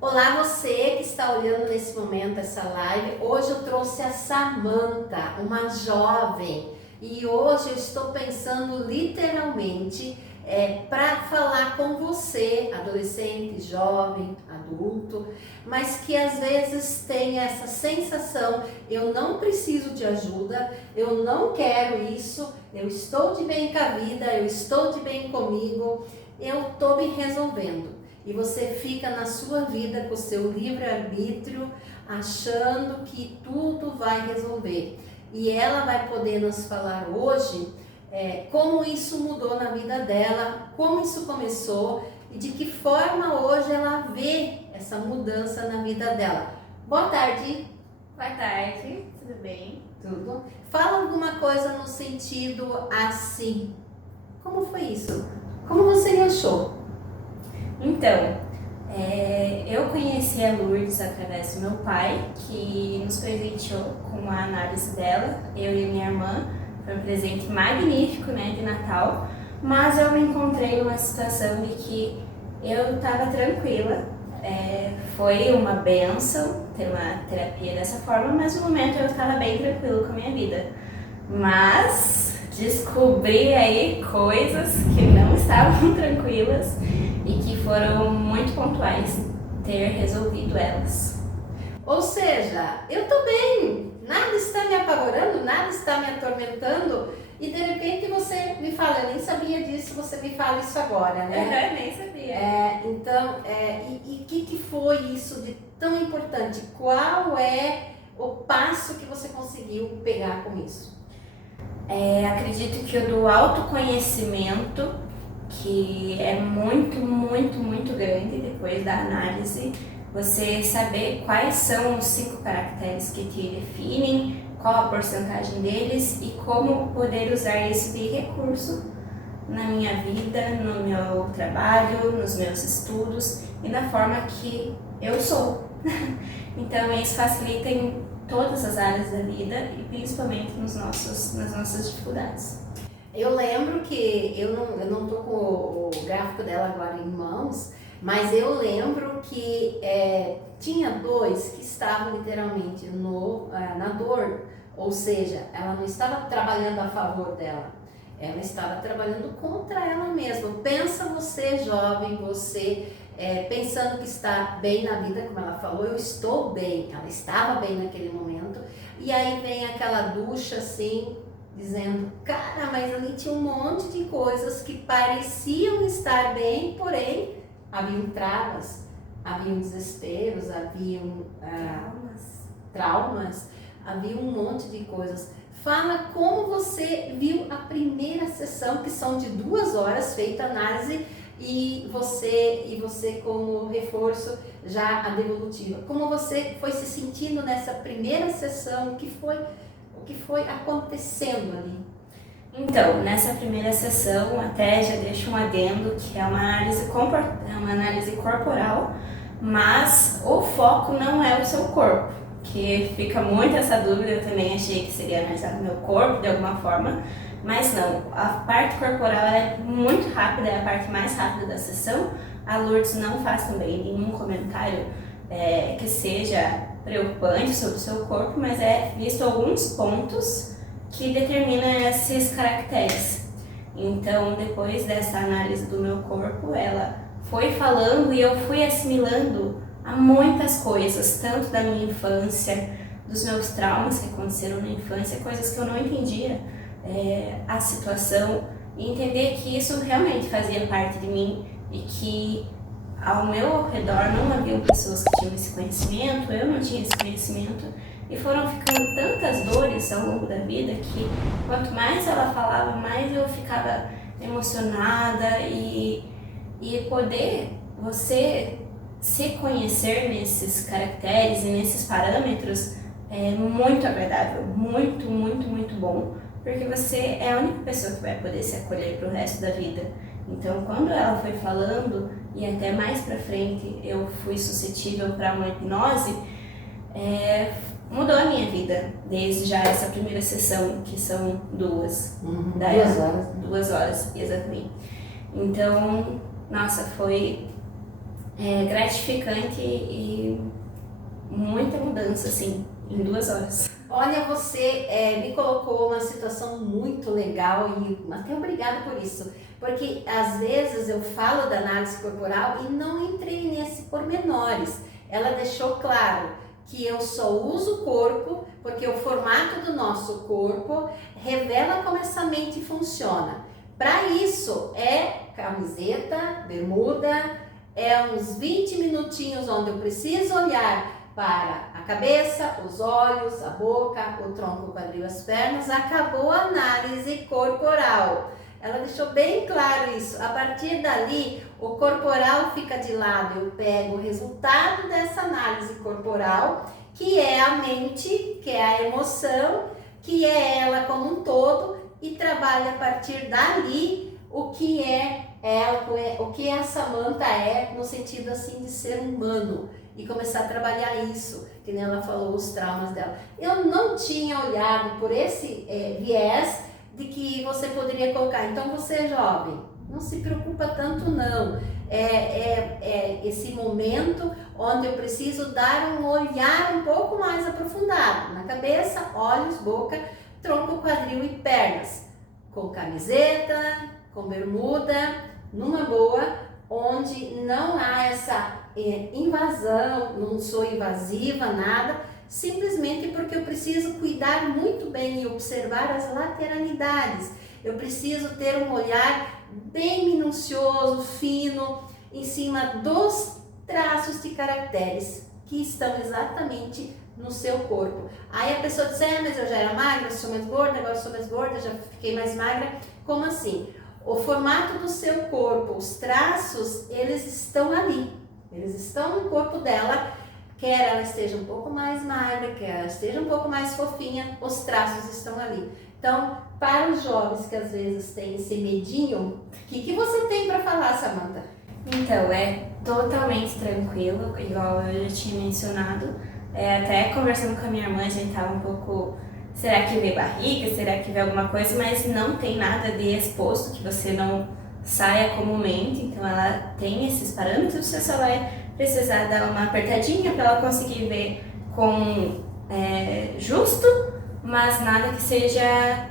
Olá, você que está olhando nesse momento essa live. Hoje eu trouxe a Samantha, uma jovem, e hoje eu estou pensando literalmente para falar com você, adolescente, jovem, adulto, mas que às vezes tem essa sensação: eu não preciso de ajuda, eu não quero isso, eu estou de bem com a vida, eu estou de bem comigo, eu estou me resolvendo. E você fica na sua vida com o seu livre-arbítrio, achando que tudo vai resolver. E ela vai poder nos falar hoje como isso mudou na vida dela, como isso começou e de que forma hoje ela vê essa mudança na vida dela. Boa tarde. Boa tarde, tudo bem? Tudo. Fala alguma coisa no sentido assim. Como foi isso? Como você me achou? Então, eu conheci a Lourdes através do meu pai, que nos presenteou com a análise dela, eu e minha irmã. Foi um presente magnífico, né, de Natal, mas eu me encontrei numa situação de que eu estava tranquila. Foi uma bênção ter uma terapia dessa forma, mas no momento eu estava bem tranquila com a minha vida. Mas descobri aí coisas que não estavam tranquilas e que foram muito pontuais ter resolvido elas. Ou seja, eu tô bem, nada está me apavorando, nada está me atormentando, e de repente você me fala: eu nem sabia disso, você me fala isso agora, né? Nem sabia. Então, e o que foi isso de tão importante? Qual é o passo que você conseguiu pegar com isso? Acredito que o do autoconhecimento, que é muito, muito, muito grande depois da análise, você saber quais são os 5 caracteres que te definem, qual a porcentagem deles e como poder usar isso de recurso na minha vida, no meu trabalho, nos meus estudos e na forma que eu sou. Então isso facilita em todas as áreas da vida e principalmente nas nossas dificuldades. Eu lembro que eu não tô com o gráfico dela agora em mãos, mas eu lembro que tinha 2 que estavam literalmente na dor, ou seja, ela não estava trabalhando a favor dela, ela estava trabalhando contra ela mesma. Pensa você, jovem, você pensando que está bem na vida, como ela falou: eu estou bem, ela estava bem naquele momento, e aí vem aquela ducha assim, dizendo: cara, mas ali tinha um monte de coisas que pareciam estar bem, porém haviam travas, haviam desesperos, haviam traumas, havia um monte de coisas. Fala como você viu a primeira sessão, que são de 2 horas, feita análise, e você como reforço já a devolutiva. Como você foi se sentindo nessa primeira sessão? O que foi acontecendo ali? Então, nessa primeira sessão, até já deixo um adendo que é uma análise corporal, mas o foco não é o seu corpo, que fica muito essa dúvida. Eu também achei que seria analisar o meu corpo de alguma forma, mas não. A parte corporal é muito rápida, é a parte mais rápida da sessão. A Lourdes não faz também nenhum comentário que seja preocupante sobre o seu corpo, mas é visto alguns pontos que determinam esses caracteres. Então, depois dessa análise do meu corpo, ela foi falando e eu fui assimilando a muitas coisas, tanto da minha infância, dos meus traumas que aconteceram na infância, coisas que eu não entendia a situação, e entender que isso realmente fazia parte de mim e que ao meu redor não haviam pessoas que tinham esse conhecimento, eu não tinha esse conhecimento, e foram ficando tantas dores ao longo da vida que quanto mais ela falava, mais eu ficava emocionada, e poder você se conhecer nesses caracteres e nesses parâmetros é muito agradável, muito, muito, muito bom, porque você é a única pessoa que vai poder se acolher para o resto da vida. Então, quando ela foi falando, e até mais pra frente eu fui suscetível para uma hipnose, mudou a minha vida, desde já essa primeira sessão, que são 2. 2 horas. 2 horas, exatamente. Então, nossa, foi gratificante e muita mudança, assim, em 2 horas. Olha, você me colocou numa situação muito legal e até obrigada por isso, porque às vezes eu falo da análise corporal e não entrei nesse pormenores. Ela deixou claro que eu só uso o corpo porque o formato do nosso corpo revela como essa mente funciona. Para isso é camiseta, bermuda, é uns 20 minutinhos onde eu preciso olhar para a cabeça, os olhos, a boca, o tronco, o quadril, as pernas. Acabou a análise corporal. Ela deixou bem claro isso. A partir dali, o corporal fica de lado. Eu pego o resultado dessa análise corporal, que é a mente, que é a emoção, que é ela como um todo, e trabalho a partir dali o que é ela, o que a Samantha é no sentido assim de ser humano. E começar a trabalhar isso, que nem ela falou, os traumas dela. Eu não tinha olhado por esse viés de que você poderia colocar. Então você é jovem, não se preocupa tanto não. É esse momento onde eu preciso dar um olhar um pouco mais aprofundado. Na cabeça, olhos, boca, tronco, quadril e pernas. Com camiseta, com bermuda, numa boa, onde não há essa invasão, não sou invasiva, nada, simplesmente porque eu preciso cuidar muito bem e observar as lateralidades. Eu preciso ter um olhar bem minucioso, fino, em cima dos traços de caracteres que estão exatamente no seu corpo. Aí a pessoa diz, mas eu já era magra, sou mais gorda, agora sou mais gorda, já fiquei mais magra. Como assim? O formato do seu corpo, os traços, eles estão ali. Eles estão no corpo dela, quer ela esteja um pouco mais magra, quer ela esteja um pouco mais fofinha, os traços estão ali. Então, para os jovens que às vezes têm esse medinho, o que você tem para falar, Samantha? Então, é totalmente tranquilo, igual eu já tinha mencionado. Até conversando com a minha irmã, a gente tava um pouco... Será que vê barriga? Será que vê alguma coisa? Mas não tem nada de exposto que você não saia comumente. Então ela tem esses parâmetros, você só vai precisar dar uma apertadinha para ela conseguir ver com justo, mas nada que seja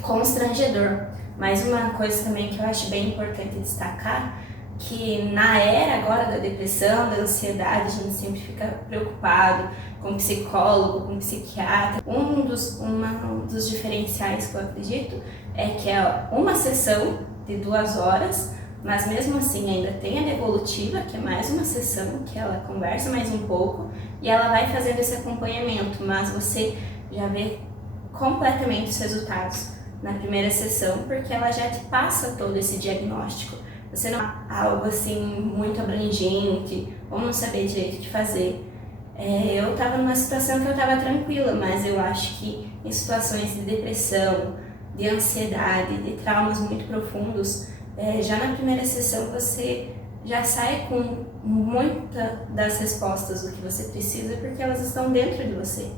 constrangedor. Mas uma coisa também que eu acho bem importante destacar, que na era agora da depressão, da ansiedade, a gente sempre fica preocupado com psicólogo, com psiquiatra. Um dos diferenciais que eu acredito é que é uma sessão de 2 horas, mas mesmo assim ainda tem a devolutiva, que é mais uma sessão, que ela conversa mais um pouco e ela vai fazendo esse acompanhamento, mas você já vê completamente os resultados na primeira sessão, porque ela já te passa todo esse diagnóstico. Você não é algo assim muito abrangente, ou não saber direito o que fazer. Eu estava numa situação que eu estava tranquila, mas eu acho que em situações de depressão, de ansiedade, de traumas muito profundos, já na primeira sessão você já sai com muita das respostas do que você precisa, porque elas estão dentro de você.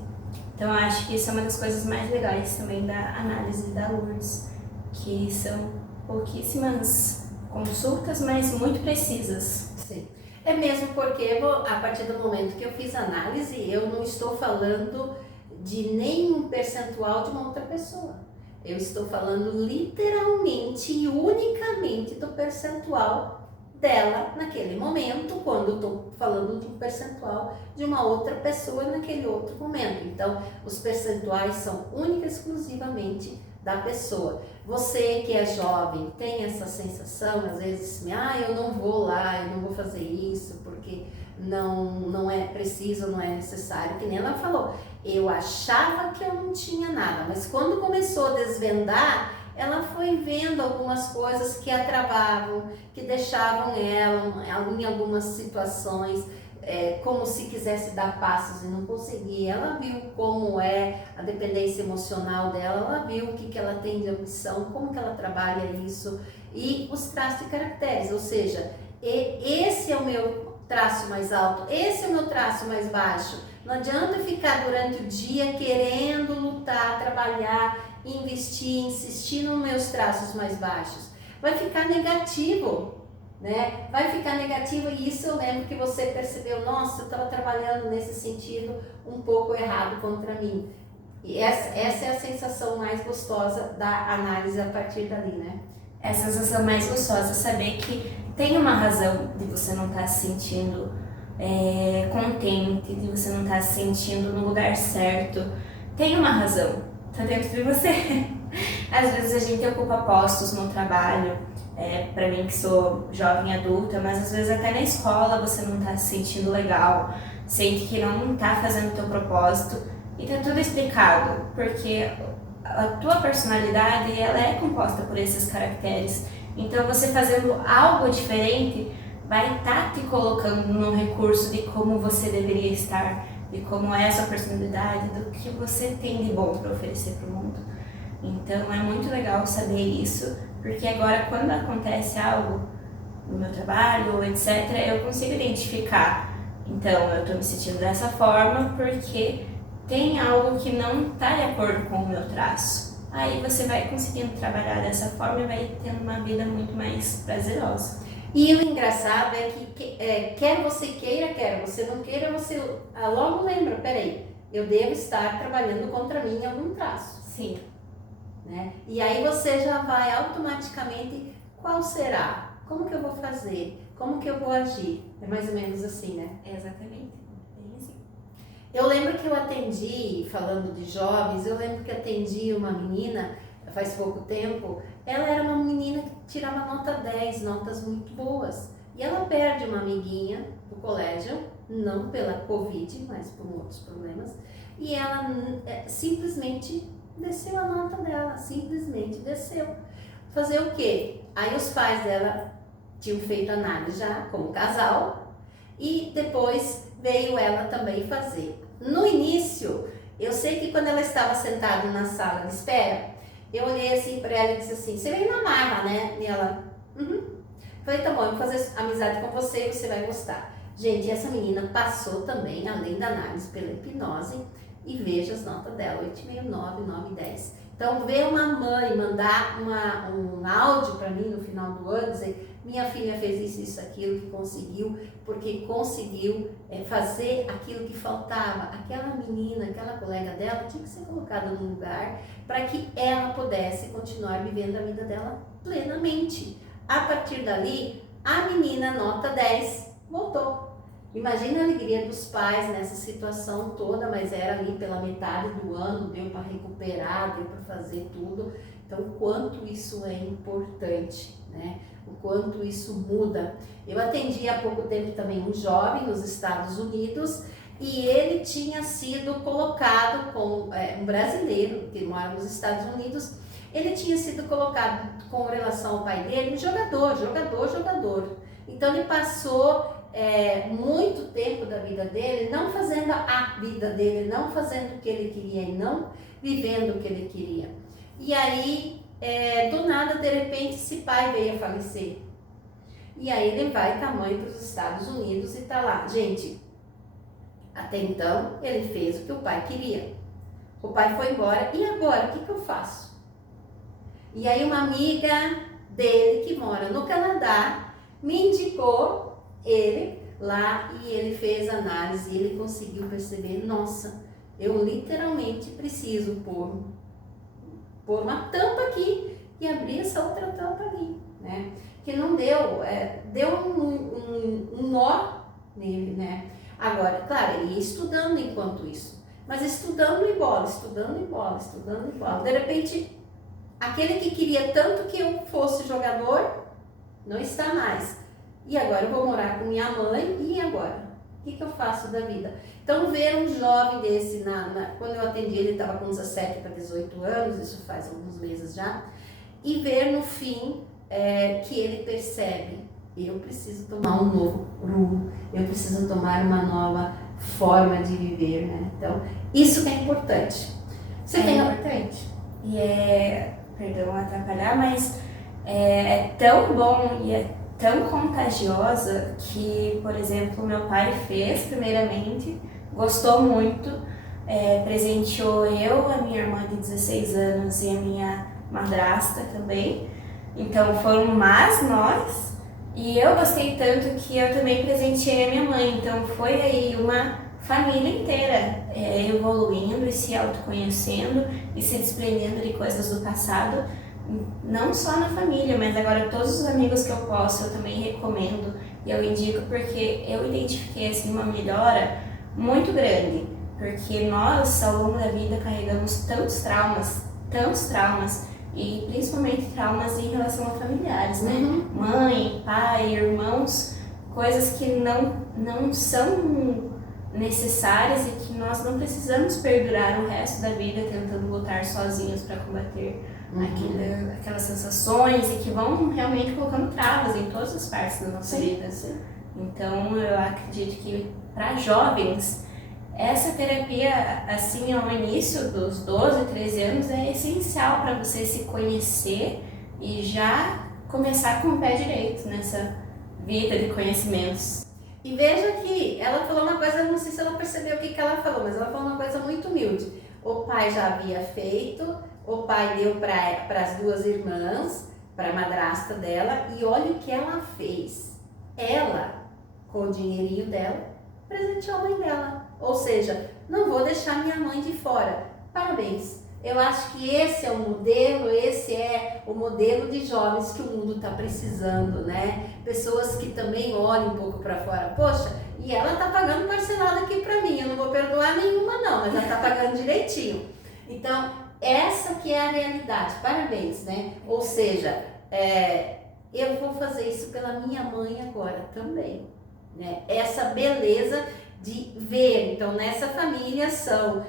Então eu acho que isso é uma das coisas mais legais também da análise da Lourdes, que são pouquíssimas consultas, mas muito precisas. Sim. É mesmo porque a partir do momento que eu fiz análise, eu não estou falando de nenhum percentual de uma outra pessoa. Eu estou falando literalmente e unicamente do percentual dela naquele momento, quando estou falando de um percentual de uma outra pessoa naquele outro momento. Então, os percentuais são única e exclusivamente da pessoa. Você que é jovem tem essa sensação, às vezes, eu não vou lá, eu não vou fazer isso porque não é preciso, não é necessário, que nem ela falou. Eu achava que eu não tinha nada, mas quando começou a desvendar, ela foi vendo algumas coisas que a travavam, que deixavam ela em algumas situações, como se quisesse dar passos e não conseguia. Ela viu como é a dependência emocional dela, ela viu o que ela tem de ambição, como que ela trabalha isso e os traços e caracteres, ou seja, esse é o meu traço mais alto, esse é o meu traço mais baixo. Não adianta ficar durante o dia querendo lutar, trabalhar, investir, insistir nos meus traços mais baixos. Vai ficar negativo. né? Vai ficar negativa e isso eu lembro que você percebeu, nossa, eu estava trabalhando nesse sentido um pouco errado contra mim. E essa é a sensação mais gostosa da análise a partir dali, né? Essa sensação mais gostosa, saber que tem uma razão de você não estar se sentindo contente, de você não estar se sentindo no lugar certo. Tem uma razão, tá dentro de você. Às vezes a gente ocupa postos no trabalho, pra mim que sou jovem adulta, mas às vezes até na escola você não tá se sentindo legal, sente que não tá fazendo o teu propósito e tá tudo explicado, porque a tua personalidade ela é composta por esses caracteres. Então você fazendo algo diferente vai estar te colocando no recurso de como você deveria estar, de como é a sua personalidade, do que você tem de bom para oferecer para o mundo. Então é muito legal saber isso, porque agora quando acontece algo no meu trabalho, etc., eu consigo identificar. Então eu estou me sentindo dessa forma porque tem algo que não está de acordo com o meu traço. Aí você vai conseguindo trabalhar dessa forma e vai tendo uma vida muito mais prazerosa. E o engraçado é que quer você queira, quer você não queira, você logo lembra, peraí, eu devo estar trabalhando contra mim em algum traço. Sim. Né? E aí você já vai automaticamente, qual será? Como que eu vou fazer? Como que eu vou agir? É mais ou menos assim, né? Exatamente. Assim. Eu lembro que eu atendi, falando de jovens, eu lembro que atendi uma menina, faz pouco tempo, ela era uma menina que tirava nota 10, notas muito boas. E ela perde uma amiguinha do colégio, não pela Covid, mas por outros problemas, e ela simplesmente desceu a nota dela, simplesmente desceu. Fazer o quê? Aí os pais dela tinham feito análise já como casal e depois veio ela também fazer. No início, eu sei que quando ela estava sentada na sala de espera, eu olhei assim para ela e disse assim, você veio na marra, né? E ela, Falei, tá bom, eu vou fazer amizade com você e você vai gostar. Gente, essa menina passou também, além da análise, pela hipnose. E veja as notas dela, 8,5, 9, 9, 10. Então, ver uma mãe mandar um áudio para mim no final do ano, dizer, minha filha fez isso, aquilo, que conseguiu, porque conseguiu fazer aquilo que faltava. Aquela menina, aquela colega dela, tinha que ser colocada num lugar para que ela pudesse continuar vivendo a vida dela plenamente. A partir dali, a menina, nota 10, voltou. Imagina a alegria dos pais nessa situação toda, mas era ali pela metade do ano, deu para recuperar, deu para fazer tudo. Então, o quanto isso é importante, né? O quanto isso muda. Eu atendi há pouco tempo também um jovem nos Estados Unidos e ele tinha sido colocado com um brasileiro que mora nos Estados Unidos. Ele tinha sido colocado com relação ao pai dele, um jogador. Então, ele passou muito tempo da vida dele não fazendo a vida dele, não fazendo o que ele queria e não vivendo o que ele queria. E aí, do nada, de repente, esse pai veio a falecer. E aí ele vai com a mãe para os Estados Unidos e tá lá. Gente, até então, ele fez o que o pai queria. O pai foi embora. E agora, o que eu faço? E aí uma amiga dele, que mora no Canadá, me indicou ele lá e ele fez análise e ele conseguiu perceber, nossa, eu literalmente preciso pôr uma tampa aqui e abrir essa outra tampa ali, né? Que não deu, deu um nó nele, né? Agora, claro, ele ia estudando enquanto isso, mas estudando e bola. De repente, aquele que queria tanto que eu fosse jogador, não está mais. E agora eu vou morar com minha mãe, e agora? O que eu faço da vida? Então, ver um jovem desse, quando eu atendi ele estava com 17 para 18 anos, isso faz alguns meses já, e ver no fim que ele percebe, eu preciso tomar um novo rumo, eu preciso tomar uma nova forma de viver, né? Então, isso que é importante. Importante. E perdão atrapalhar, mas é tão bom e é tão contagiosa que, por exemplo, meu pai fez primeiramente, gostou muito, presenteou eu, a minha irmã de 16 anos e a minha madrasta também. Então foram nós E eu gostei tanto que eu também presenteei a minha mãe, então foi aí uma família inteira evoluindo e se autoconhecendo e se desprendendo de coisas do passado, não só na família, mas agora todos os amigos que eu posso eu também recomendo e eu indico porque eu identifiquei assim uma melhora muito grande, porque nós ao longo da vida carregamos tantos traumas e principalmente traumas em relação a familiares, né? Mãe, pai, irmãos, coisas que não são necessárias e que nós não precisamos perdurar o resto da vida tentando lutar sozinhos para combater aquelas sensações e que vão realmente colocando travas em todas as partes da nossa vida. Sim. Então eu acredito que para jovens essa terapia, assim, ao início dos 12, 13 anos é essencial para você se conhecer e já começar com o pé direito nessa vida de conhecimentos. E veja que ela falou uma coisa, não sei se ela percebeu o que ela falou, mas ela falou uma coisa muito humilde. O pai já havia feito, o pai deu para as duas irmãs, para a madrasta dela, e olha o que ela fez. Ela, com o dinheirinho dela, presenteou a mãe dela. Ou seja, não vou deixar minha mãe de fora. Parabéns. Eu acho que esse é o modelo de jovens que o mundo está precisando, né? Pessoas que também olhem um pouco para fora. Poxa, e ela está pagando parcelado aqui para mim. Eu não vou perdoar nenhuma não, mas ela está pagando direitinho. Então, essa que é a realidade. Parabéns, né? Ou seja, eu vou fazer isso pela minha mãe agora também, né? Essa beleza de ver. Então, nessa família são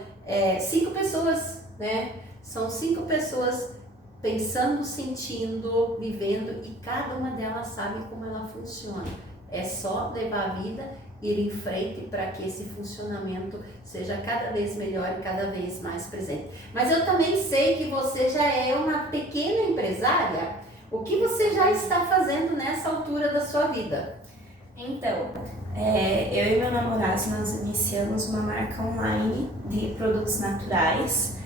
5 pessoas, né? São 5 pessoas pensando, sentindo, vivendo e cada uma delas sabe como ela funciona. É só levar a vida, ir em frente para que esse funcionamento seja cada vez melhor e cada vez mais presente. Mas eu também sei que você já é uma pequena empresária. O que você já está fazendo nessa altura da sua vida? Então, eu e meu namorado, nós iniciamos uma marca online de produtos naturais,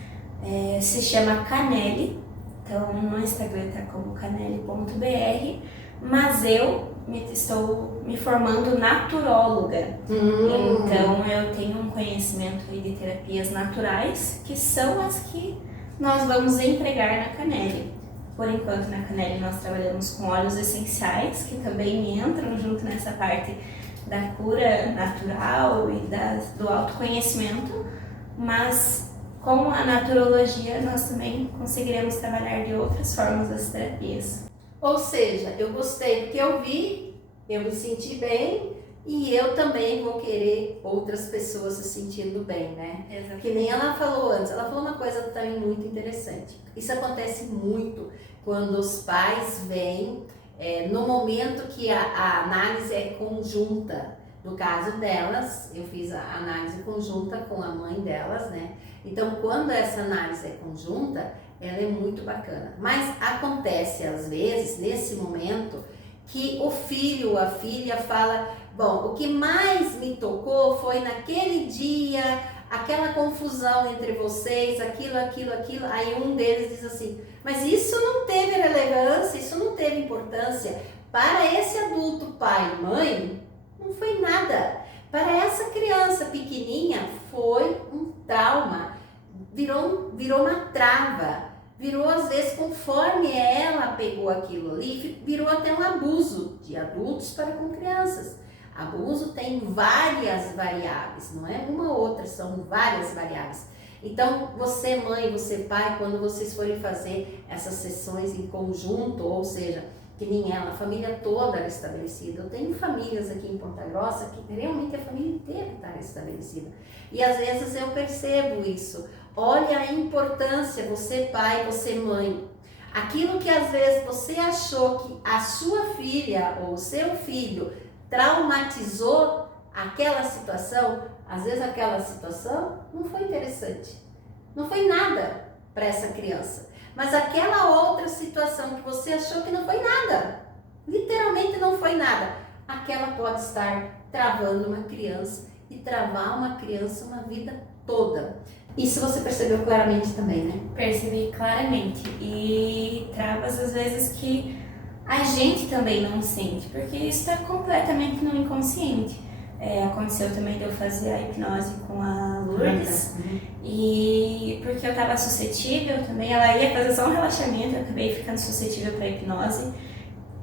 se chama Canelle, então no Instagram está como canelle.br, mas eu estou me formando naturóloga, então eu tenho um conhecimento aí de terapias naturais, que são as que nós vamos empregar na Canelle. Por enquanto, na Canelle, nós trabalhamos com óleos essenciais, que também entram junto nessa parte da cura natural e do autoconhecimento, mas com a naturologia, nós também conseguiremos trabalhar de outras formas das terapias. Ou seja, eu gostei porque eu vi, eu me senti bem e eu também vou querer outras pessoas se sentindo bem, né? Exatamente. Que nem ela falou antes, ela falou uma coisa também muito interessante. Isso acontece muito quando os pais vêm no momento que a análise é conjunta. No caso delas, eu fiz a análise conjunta com a mãe delas, né? Então, quando essa análise é conjunta, ela é muito bacana. Mas acontece, às vezes, nesse momento, que o filho ou a filha fala, bom, o que mais me tocou foi naquele dia, aquela confusão entre vocês, aquilo, aí um deles diz assim, mas isso não teve relevância, isso não teve importância. Para esse adulto, pai e mãe, não foi nada. Para essa criança pequenininha, foi um trauma, virou uma trava, virou às vezes, conforme ela pegou aquilo ali, virou até um abuso de adultos para com crianças. Abuso tem várias variáveis, não é uma ou outra, são várias variáveis. Então, você mãe, você pai, quando vocês forem fazer essas sessões em conjunto, ou seja, que nem ela, a família toda era estabelecida. Eu tenho famílias aqui em Ponta Grossa que realmente a família inteira está estabelecida. E às vezes eu percebo isso. Olha a importância, você pai, você mãe. Aquilo que às vezes você achou que a sua filha ou o seu filho traumatizou aquela situação, às vezes aquela situação não foi interessante, não foi nada para essa criança, mas aquela outra situação que você achou que não foi nada, literalmente não foi nada, aquela pode estar travando uma criança e travar uma criança uma vida toda. Isso você percebeu claramente também, né? Percebi claramente, e travas às vezes que a gente também não sente, porque isso está completamente no inconsciente. Aconteceu também de eu fazer a hipnose com a Lourdes, e porque eu estava suscetível também, ela ia fazer só um relaxamento, eu acabei ficando suscetível para a hipnose,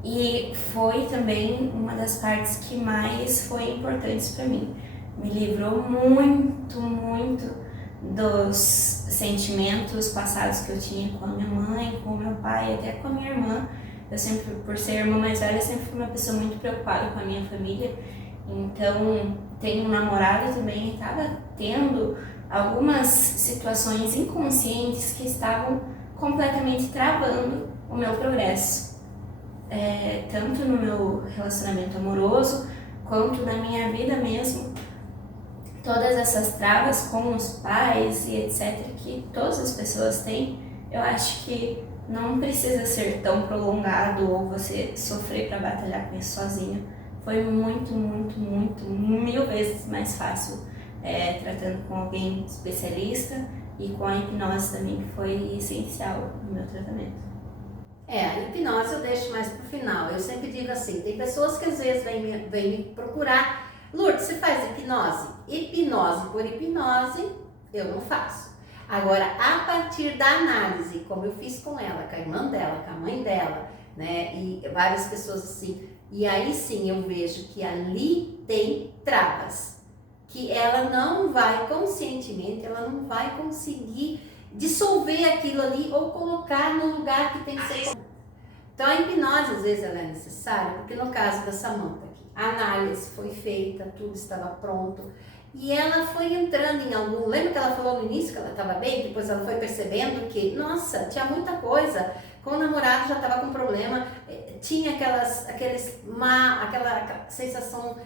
e foi também uma das partes que mais foi importantes para mim. Me livrou muito, muito dos sentimentos passados que eu tinha com a minha mãe, com o meu pai, até com a minha irmã. Eu sempre, por ser irmã mais velha, sempre fui uma pessoa muito preocupada com a minha família. Então, tenho um namorado também, estava tendo algumas situações inconscientes que estavam completamente travando o meu progresso. Tanto no meu relacionamento amoroso, quanto na minha vida mesmo. Todas essas travas com os pais e etc. que todas as pessoas têm, eu acho que não precisa ser tão prolongado ou você sofrer para batalhar com isso sozinho. Foi muito, muito, muito, 1000 vezes mais fácil tratando com alguém especialista e com a hipnose também, que foi essencial no meu tratamento. A hipnose eu deixo mais pro final. Eu sempre digo assim, tem pessoas que às vezes vêm me procurar. Lourdes, você faz hipnose? Hipnose por hipnose, eu não faço. Agora, a partir da análise, como eu fiz com ela, com a irmã dela, com a mãe dela, né, e várias pessoas assim, e aí sim eu vejo que ali tem travas, que ela não vai conscientemente, ela não vai conseguir dissolver aquilo ali ou colocar no lugar que tem que ser. Então a hipnose às vezes ela é necessária, porque no caso da Samantha aqui, a análise foi feita, tudo estava pronto, e ela foi entrando em algum... Lembra que ela falou no início que ela estava bem? Depois ela foi percebendo que, nossa, tinha muita coisa. Com o namorado já estava com problema, tinha aquela sensação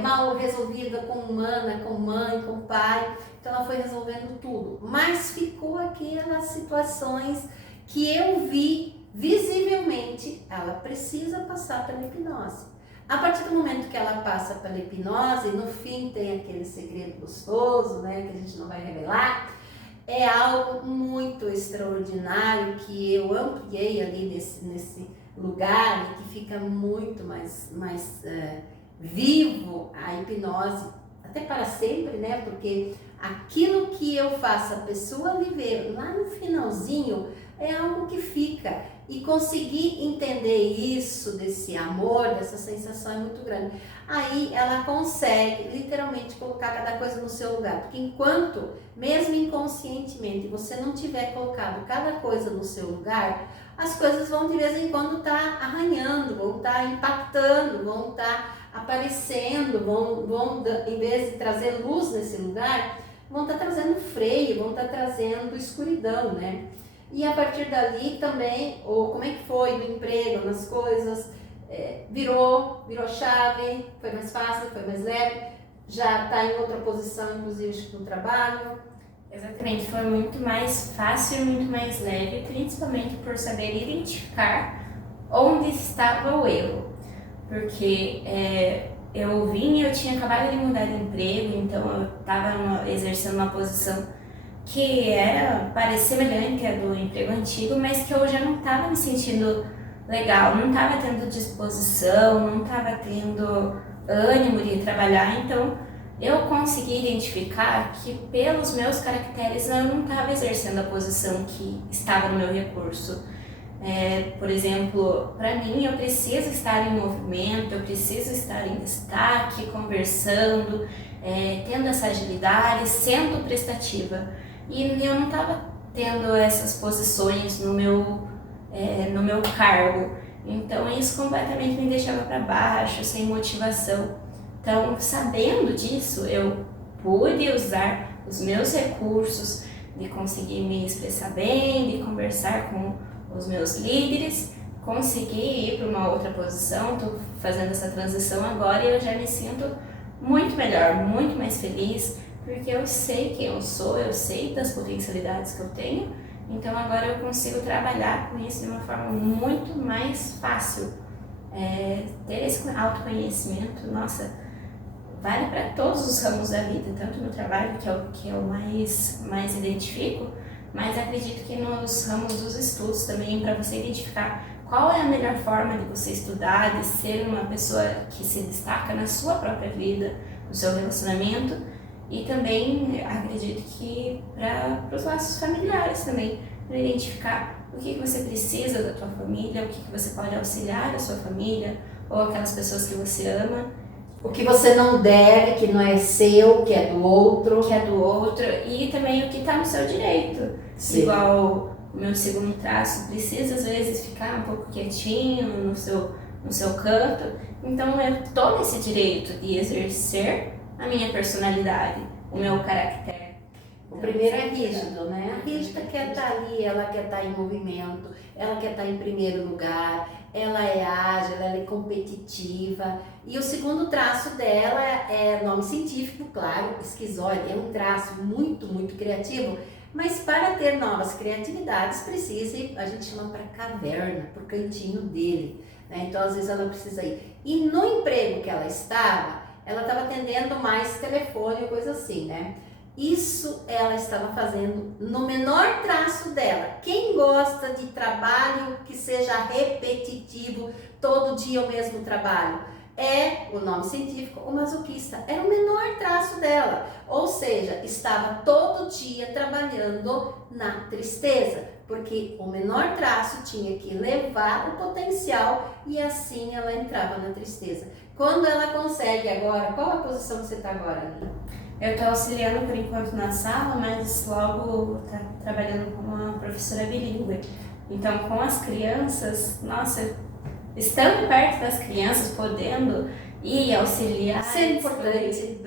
mal resolvida com humana, com mãe, com pai. Então ela foi resolvendo tudo. Mas ficou aquelas situações que eu vi visivelmente, ela precisa passar pela hipnose. A partir do momento que ela passa pela hipnose, no fim tem aquele segredo gostoso, né, que a gente não vai revelar, é algo muito extraordinário que eu ampliei ali nesse lugar e que fica muito mais vivo a hipnose, até para sempre, né, porque aquilo que eu faço a pessoa viver lá no finalzinho é algo que fica. E conseguir entender isso, desse amor, dessa sensação é muito grande. Aí ela consegue literalmente colocar cada coisa no seu lugar. Porque enquanto, mesmo inconscientemente, você não tiver colocado cada coisa no seu lugar, as coisas vão de vez em quando estar arranhando, vão estar impactando, vão estar aparecendo, vão em vez de trazer luz nesse lugar, vão estar trazendo freio, vão estar trazendo escuridão, né? E a partir dali também, como é que foi do emprego, nas coisas, virou chave, foi mais fácil, foi mais leve, já está em outra posição, inclusive no trabalho. Exatamente, foi muito mais fácil e muito mais leve, principalmente por saber identificar onde estava o erro. Porque eu tinha acabado de mudar de emprego, então eu estava exercendo uma posição que parecia semelhante à do emprego antigo, mas que eu já não estava me sentindo legal, não estava tendo disposição, não estava tendo ânimo de trabalhar, então eu consegui identificar que pelos meus caracteres eu não estava exercendo a posição que estava no meu recurso. Por exemplo, para mim eu preciso estar em movimento, eu preciso estar em destaque, conversando, tendo essa agilidade, sendo prestativa. E eu não estava tendo essas posições no meu cargo. Então isso completamente me deixava para baixo, sem motivação. Então, sabendo disso, eu pude usar os meus recursos de conseguir me expressar bem, de conversar com os meus líderes, consegui ir para uma outra posição. Estou fazendo essa transição agora e eu já me sinto muito melhor, muito mais feliz, porque eu sei quem eu sou, eu sei das potencialidades que eu tenho, então agora eu consigo trabalhar com isso de uma forma muito mais fácil. Ter esse autoconhecimento, nossa, vale para todos os ramos da vida, tanto no trabalho, que é o que eu mais identifico, mas acredito que nos ramos dos estudos também, para você identificar qual é a melhor forma de você estudar, de ser uma pessoa que se destaca na sua própria vida, no seu relacionamento, e também acredito que para os laços familiares também, para identificar o que você precisa da tua família, o que você pode auxiliar a sua família ou aquelas pessoas que você ama. O que você não deve, que não é seu, que é do outro. Que é do outro, e também o que está no seu direito. Sim. Igual o meu segundo traço precisa às vezes ficar um pouco quietinho no seu canto, então eu tô nesse direito de exercer a minha personalidade, o meu caráter. O primeiro é rígido, né? A rígida quer estar ali, ela quer estar em movimento, ela quer estar em primeiro lugar, ela é ágil, ela é competitiva. E o segundo traço dela é nome científico, claro, esquizoide, é um traço muito, muito criativo, mas para ter novas criatividades precisa ir, a gente chama para caverna, para o cantinho dele, né? Então às vezes ela precisa ir. E no emprego que ela estava atendendo mais telefone, coisa assim, né? Isso ela estava fazendo no menor traço dela. Quem gosta de trabalho que seja repetitivo, todo dia o mesmo trabalho? É o nome científico, o masoquista. Era o menor traço dela. Ou seja, estava todo dia trabalhando na tristeza, porque o menor traço tinha que levar o potencial e assim ela entrava na tristeza. Quando ela consegue agora, qual a posição que você está agora, Aline? Eu estou auxiliando por enquanto na sala, mas logo tá trabalhando como uma professora bilíngue. Então, com as crianças, nossa, estando perto das crianças, podendo ir auxiliar. Isso é importante.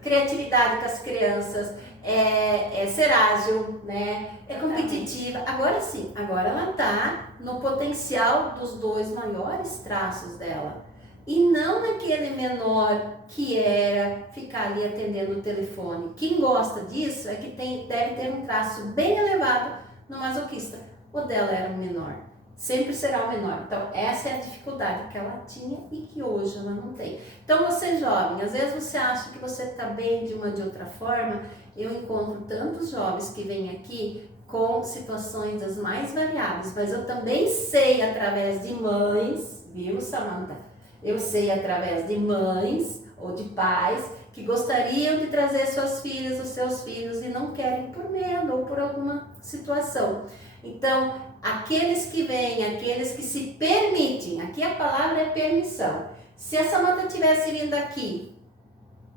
Criatividade com as crianças, é ser ágil, né? É competitiva. Agora sim, agora ela está no potencial dos dois maiores traços dela. E não naquele menor que era ficar ali atendendo o telefone. Quem gosta disso é que deve ter um traço bem elevado no masoquista. O dela era o menor. Sempre será o menor. Então, essa é a dificuldade que ela tinha e que hoje ela não tem. Então, você jovem, às vezes você acha que você está bem de uma de outra forma. Eu encontro tantos jovens que vêm aqui com situações das mais variáveis, mas eu também sei através de mães, viu, Samantha? Eu sei através de mães ou de pais que gostariam de trazer suas filhas, os seus filhos e não querem por medo ou por alguma situação. Então, aqueles que vêm, aqueles que se permitem, aqui a palavra é permissão. Se a Samantha tivesse vindo aqui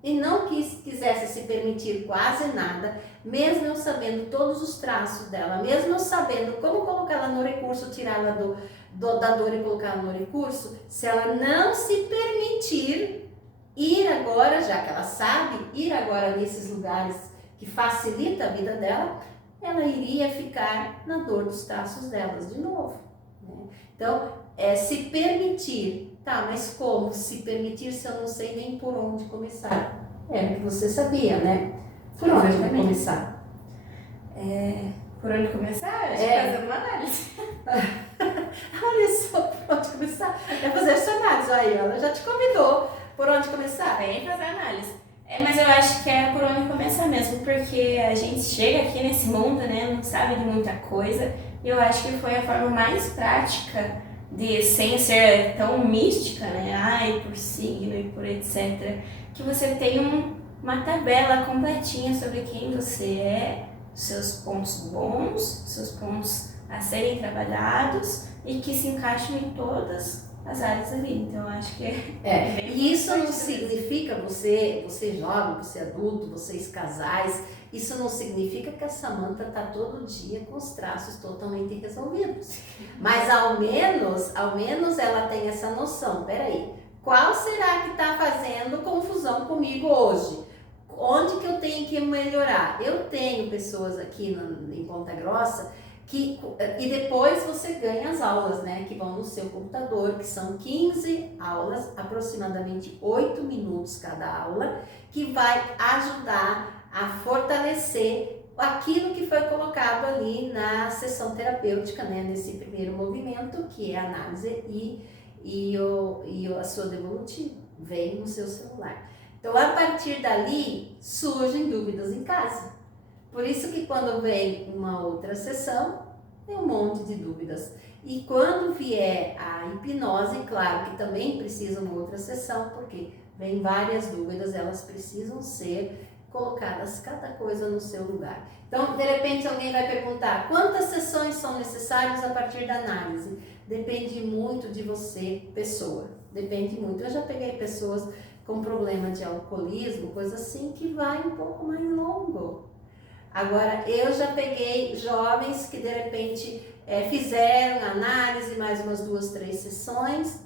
e não quisesse se permitir quase nada, mesmo eu sabendo todos os traços dela, mesmo eu sabendo como colocá-la no recurso, tirá-la da dor e colocá-la no recurso, se ela não se permitir ir agora, já que ela sabe ir agora nesses lugares que facilita a vida dela, ela iria ficar na dor dos traços delas de novo, né? Então, se permitir, tá, mas como se permitir se eu não sei nem por onde começar? É, você sabia, né? Por onde vai começar? Por onde começar? Acho que fazer uma análise. Olha só, por onde começar? É fazer essa análise aí, ela já te convidou. Por onde começar? Vem fazer análise. Mas eu acho que é por onde começar mesmo, porque a gente chega aqui nesse mundo, né, não sabe de muita coisa, e eu acho que foi a forma mais prática de, sem ser tão mística, né, por signo e por etc., que você tem uma tabela completinha sobre quem você é, seus pontos bons, seus pontos a serem trabalhados e que se encaixam em todas as áreas da vida. Então, eu acho que e isso não significa você jovem, você adulto, vocês casais, isso não significa que a Samantha está todo dia com os traços totalmente resolvidos. Mas ao menos ela tem essa noção. Peraí, qual será que está fazendo confusão comigo hoje? Onde que eu tenho que melhorar? Eu tenho pessoas aqui em Ponta Grossa e depois você ganha as aulas, né, que vão no seu computador, que são 15 aulas, aproximadamente 8 minutos cada aula, que vai ajudar a fortalecer aquilo que foi colocado ali na sessão terapêutica, né, nesse primeiro movimento, que é a análise e a sua devolutiva, vem no seu celular. Então, a partir dali, surgem dúvidas em casa. Por isso que quando vem uma outra sessão, tem um monte de dúvidas. E quando vier a hipnose, claro que também precisa uma outra sessão, porque vem várias dúvidas, elas precisam ser colocadas cada coisa no seu lugar. Então, de repente, alguém vai perguntar quantas sessões são necessárias a partir da análise? Depende muito de você, pessoa. Depende muito. Eu já peguei pessoas com problema de alcoolismo, coisa assim, que vai um pouco mais longo. Agora, eu já peguei jovens que de repente fizeram análise, mais umas 2, 3 sessões,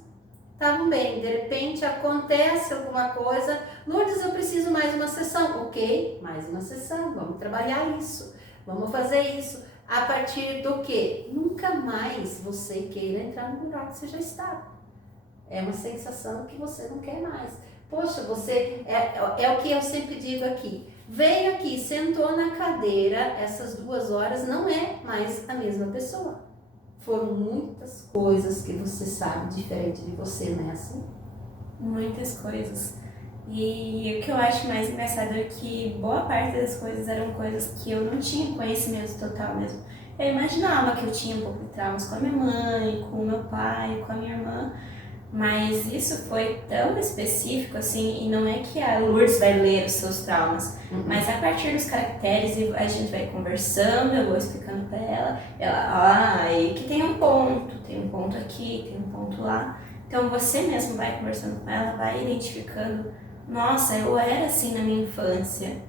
estavam bem. De repente acontece alguma coisa, Lourdes, eu preciso mais uma sessão. Ok, mais uma sessão, vamos trabalhar isso, vamos fazer isso. A partir do que? Nunca mais você queira entrar no buraco que você já está. É uma sensação que você não quer mais. Poxa, você, é o que eu sempre digo aqui, veio aqui, sentou na cadeira, essas 2 horas não é mais a mesma pessoa. Foram muitas coisas que você sabe diferente de você, não é assim? Muitas coisas. E o que eu acho mais engraçado é que boa parte das coisas eram coisas que eu não tinha conhecimento total mesmo. Eu imaginava que eu tinha um pouco de traumas com a minha mãe, com o meu pai, com a minha irmã, mas isso foi tão específico assim, e não é que a Lourdes vai ler os seus traumas, mas a partir dos caracteres a gente vai conversando, eu vou explicando pra ela, que tem um ponto aqui, tem um ponto lá. Então você mesmo vai conversando com ela, vai identificando, nossa, eu era assim na minha infância,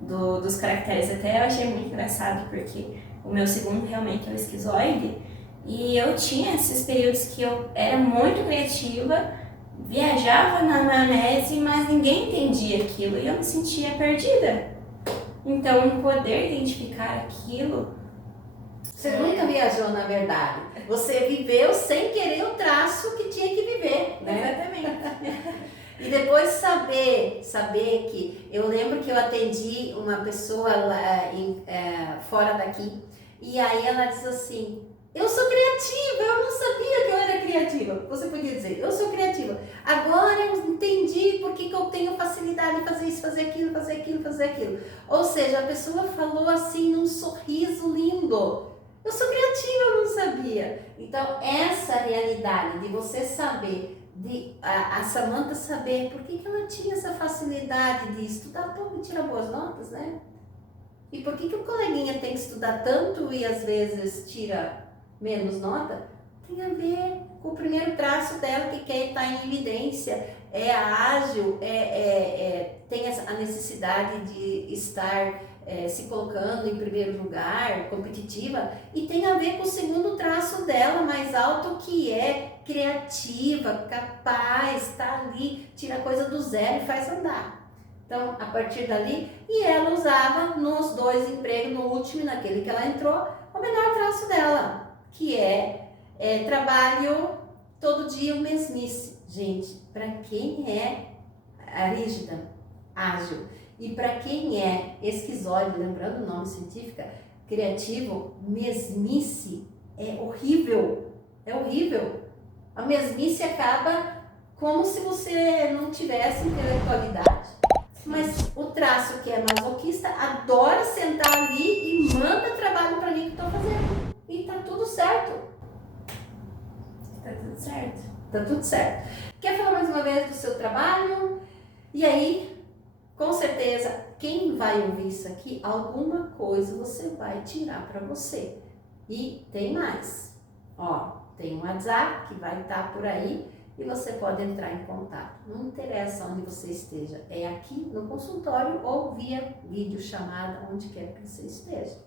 dos caracteres. Até eu achei muito engraçado, porque o meu segundo realmente é o esquizoide, e eu tinha esses períodos que eu era muito criativa, viajava na maionese, mas ninguém entendia aquilo e eu me sentia perdida. Então, poder identificar aquilo... Você nunca viajou, na verdade. Você viveu sem querer o traço que tinha que viver, né? Exatamente. E depois saber que... Eu lembro que eu atendi uma pessoa lá fora daqui, e aí ela diz assim... Eu sou criativa, eu não sabia que eu era criativa. Você podia dizer, eu sou criativa. Agora eu entendi por que eu tenho facilidade de fazer isso, fazer aquilo, fazer aquilo, fazer aquilo. Ou seja, a pessoa falou assim num sorriso lindo. Eu sou criativa, eu não sabia. Então, essa realidade de você saber, a Samantha saber por que ela tinha essa facilidade de estudar pouco e tirar boas notas, né? E por que o coleguinha tem que estudar tanto e às vezes tira menos nota, tem a ver com o primeiro traço dela, que quer estar em evidência, é ágil, tem a necessidade de estar se colocando em primeiro lugar, competitiva, e tem a ver com o segundo traço dela, mais alto, que é criativa, capaz, está ali, tira a coisa do zero e faz andar. Então, a partir dali, e ela usava nos 2 empregos, no último e naquele que ela entrou, o melhor traço dela, que é trabalho todo dia o mesmice. Gente, para quem é rígida, ágil, e para quem é esquizoide, lembrando o nome científico, criativo, mesmice é horrível, é horrível. A mesmice acaba como se você não tivesse intelectualidade. Mas o traço que é masoquista adora sentar ali e manda trabalho para mim que estou fazendo. E tá tudo certo. Tá tudo certo. Tá tudo certo. Quer falar mais uma vez do seu trabalho? E aí, com certeza, quem vai ouvir isso aqui, alguma coisa você vai tirar para você. E tem mais. Ó, tem um WhatsApp que vai estar por aí e você pode entrar em contato. Não interessa onde você esteja, é aqui no consultório ou via videochamada, onde quer que você esteja.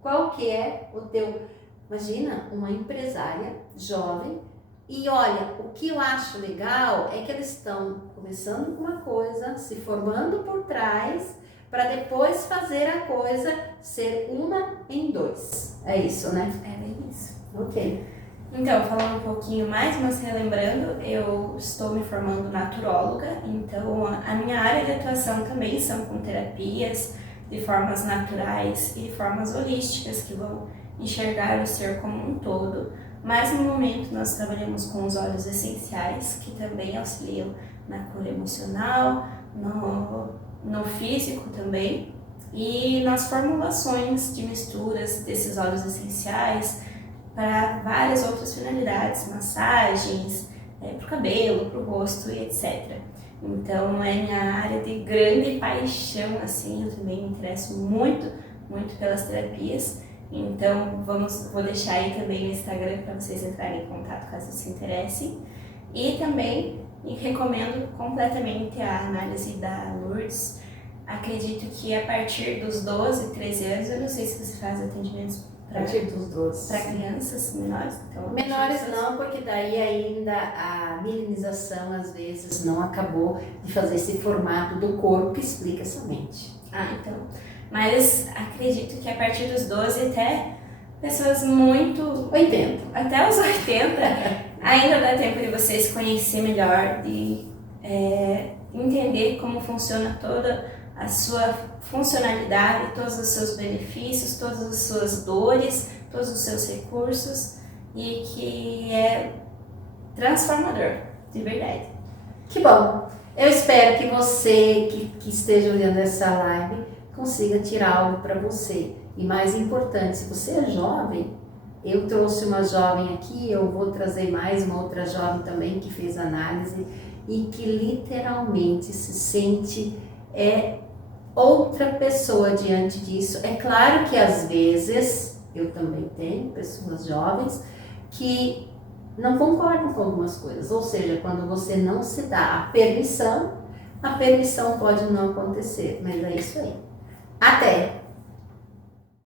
Qual que é o teu... Imagina uma empresária jovem e olha, o que eu acho legal é que eles estão começando com uma coisa, se formando por trás, para depois fazer a coisa ser uma em 2. É isso, né? É bem isso. Ok. Então, falando um pouquinho mais, mas relembrando, eu estou me formando naturóloga, então a minha área de atuação também são com terapias de formas naturais e de formas holísticas que vão enxergar o ser como um todo, mas no momento nós trabalhamos com os óleos essenciais, que também auxiliam na cura emocional, no físico também, e nas formulações de misturas desses óleos essenciais, para várias outras finalidades, massagens, para o cabelo, para o rosto e etc. Então é minha área de grande paixão, assim, eu também me interesso muito pelas terapias. Então vou deixar aí também o Instagram para vocês entrarem em contato caso se interessem. E também recomendo completamente a análise da Lourdes. Acredito que a partir dos 12, 13 anos, eu não sei se você faz atendimentos A partir dos 12. para crianças menores. Então, Menores não, porque daí ainda a milenização às vezes não acabou de fazer esse formato do corpo que explica somente. Então. Mas acredito que a partir dos 12 até pessoas muito... 80. Até os 80 ainda dá tempo de vocês conhecer melhor, de entender como funciona toda a sua funcionalidade, todos os seus benefícios, todas as suas dores, todos os seus recursos, e que é transformador, de verdade. Que bom! Eu espero que você que esteja olhando essa live consiga tirar algo para você. E mais importante, se você é jovem, eu trouxe uma jovem aqui, eu vou trazer mais uma outra jovem também que fez análise e que literalmente se sente outra pessoa diante disso. É claro que às vezes, eu também tenho pessoas jovens que não concordam com algumas coisas, ou seja, quando você não se dá a permissão pode não acontecer, mas é isso aí. Até!